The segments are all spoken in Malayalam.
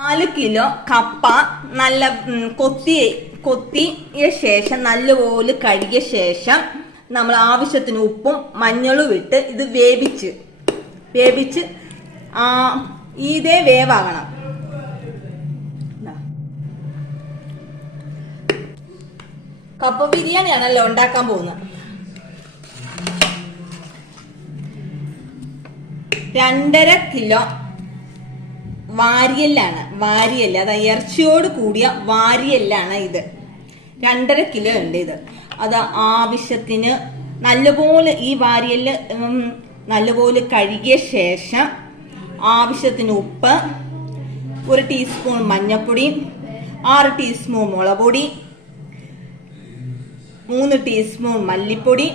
4 കിലോ കപ്പ നല്ല കൊത്തിയ ശേഷം നല്ലപോലെ കഴുകിയ ശേഷം നമ്മൾ ആവശ്യത്തിന് ഉപ്പും മഞ്ഞളും ഇട്ട് ഇത് വേവിച്ച് ഇതേ വേവാകണം. കപ്പ ബിരിയാണിയാണല്ലോ ഉണ്ടാക്കാൻ പോകുന്നത്. 2.5 കിലോ വാരിയല്ല, അതായത് ഇറച്ചിയോട് കൂടിയ വാരിയല്ലാണ് ഇത്. 2.5 കിലോ ഉണ്ട് ഇത്. അത് ആവശ്യത്തിന് നല്ലപോലെ ഈ വാരിയല് നല്ലപോലെ കഴുകിയ ശേഷം ആവശ്യത്തിന് ഉപ്പ്, 1 ടീസ്പൂൺ മഞ്ഞൾപ്പൊടി, 6 ടീസ്പൂൺ മുളക് പൊടി, 3 ടീസ്പൂൺ മല്ലിപ്പൊടി,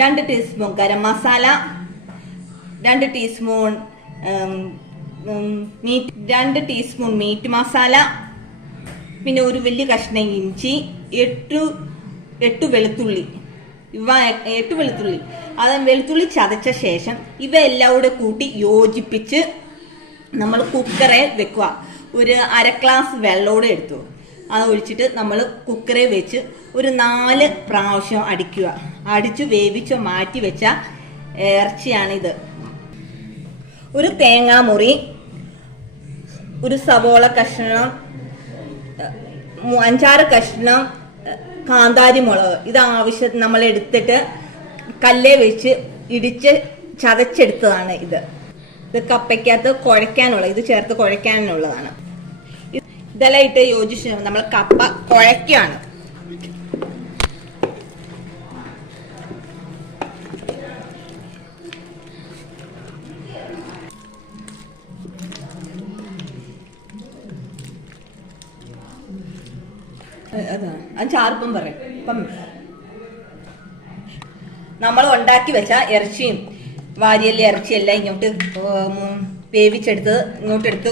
2 teaspoon garam masala, 2 teaspoon 2 teaspoon meet masala, പിന്നെ ഒരു വലിയ കഷ്ണം ഇഞ്ചി, 8 വെളുത്തുള്ളി. 8 വെളുത്തുള്ളി. അത് വെളുത്തുള്ളി ചതച്ച ശേഷം ഇവയെല്ലാം കൂടെ കൂട്ടി യോജിപ്പിച്ച് നമ്മൾ കുക്കറെ വെക്കുക. ഒരു 1/2 ഗ്ലാസ് വെള്ളമൂടെ എടുത്തു. അത് ഒഴിച്ചിട്ട് നമ്മൾ കുക്കറെ വെച്ച് ഒരു 4 പ്രാവശ്യം അടിക്കുക. അടിച്ചു വേവിച്ചോ മാറ്റി വെച്ച ഇറച്ചിയാണിത്. ഒരു തേങ്ങാമുറി, ഒരു സവോള കഷ്ണം, 5-6 കഷ്ണം കാന്താരി മുളക്. ഇത് ആവശ്യം നമ്മൾ എടുത്തിട്ട് കല്ലേ വെച്ച് ഇടിച്ച് ചതച്ചെടുത്തതാണ് ഇത്. കപ്പയ്ക്കകത്ത് ഇത് ചേർത്ത് കുഴയ്ക്കാനുള്ളതാണ്. ഇതെല്ലാം ഇട്ട് യോജിച്ച് നമ്മൾ കപ്പ കുഴയ്ക്കുകയാണ്. ചാർപ്പം പറയും. ഇപ്പം നമ്മൾ ഉണ്ടാക്കി വെച്ച ഇറച്ചിയും വാരിയല്ല ഇറച്ചിയെല്ലാം ഇങ്ങോട്ട് വേവിച്ചെടുത്ത് ഇങ്ങോട്ടെടുത്ത്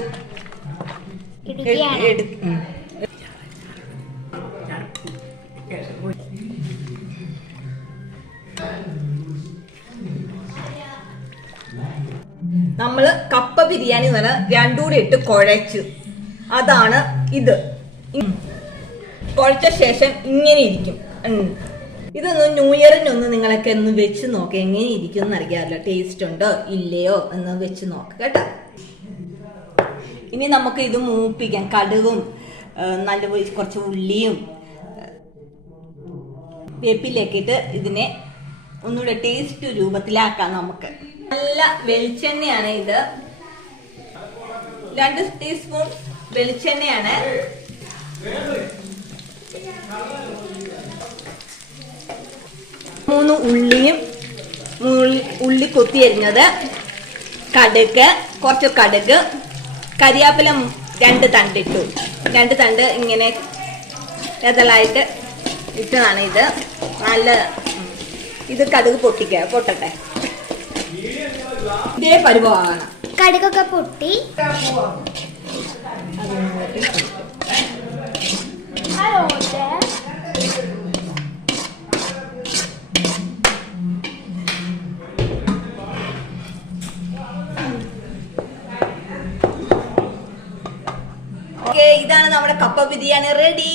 നമ്മള് കപ്പ ബിരിയാണി എന്ന് പറഞ്ഞാൽ 2 കൂടെ ഇട്ട് കുഴച്ചു. അതാണ് ഇത്. കുഴച്ച ശേഷം ഇങ്ങനെ ഇരിക്കും. ഇതൊന്ന് ന്യൂ ഇയറിനൊന്ന് നിങ്ങളൊക്കെ ഒന്ന് വെച്ച് നോക്കാം. എങ്ങനെ ഇരിക്കും എന്ന് അറിയാമല്ലോ. ടേസ്റ്റ് ഉണ്ടോ ഇല്ലയോ എന്ന് വെച്ച് നോക്കാം കേട്ടോ. ഇനി നമുക്ക് ഇത് മൂപ്പിക്കാം. കടുകും നല്ലപോലെ കുറച്ച് ഉള്ളിയും വേപ്പിലൊക്കെ ഇട്ട് ഇതിനെ ഒന്നുകൂടെ ടേസ്റ്റ് രൂപത്തിലാക്കാം നമുക്ക്. നല്ല വെളിച്ചെണ്ണയാണ് ഇത്. 2 ടീസ്പൂൺ വെളിച്ചെണ്ണയാണ്. ഉള്ളി കൊത്തി അരിഞ്ഞത്, കുറച്ച് കടുക്, കരിയാപ്പില 2 തണ്ട് ഇട്ടു. 2 തണ്ട് ഇങ്ങനെ ഇതളായിട്ട് ഇട്ടതാണ് ഇത്. നല്ല ഇത് കടുക് പൊട്ടട്ടെ. ഇതേ പരുവമാണ്. കടുകൊക്കെ പൊട്ടി ഇതാണ് നമ്മുടെ കപ്പ ബിരിയാണി റെഡി.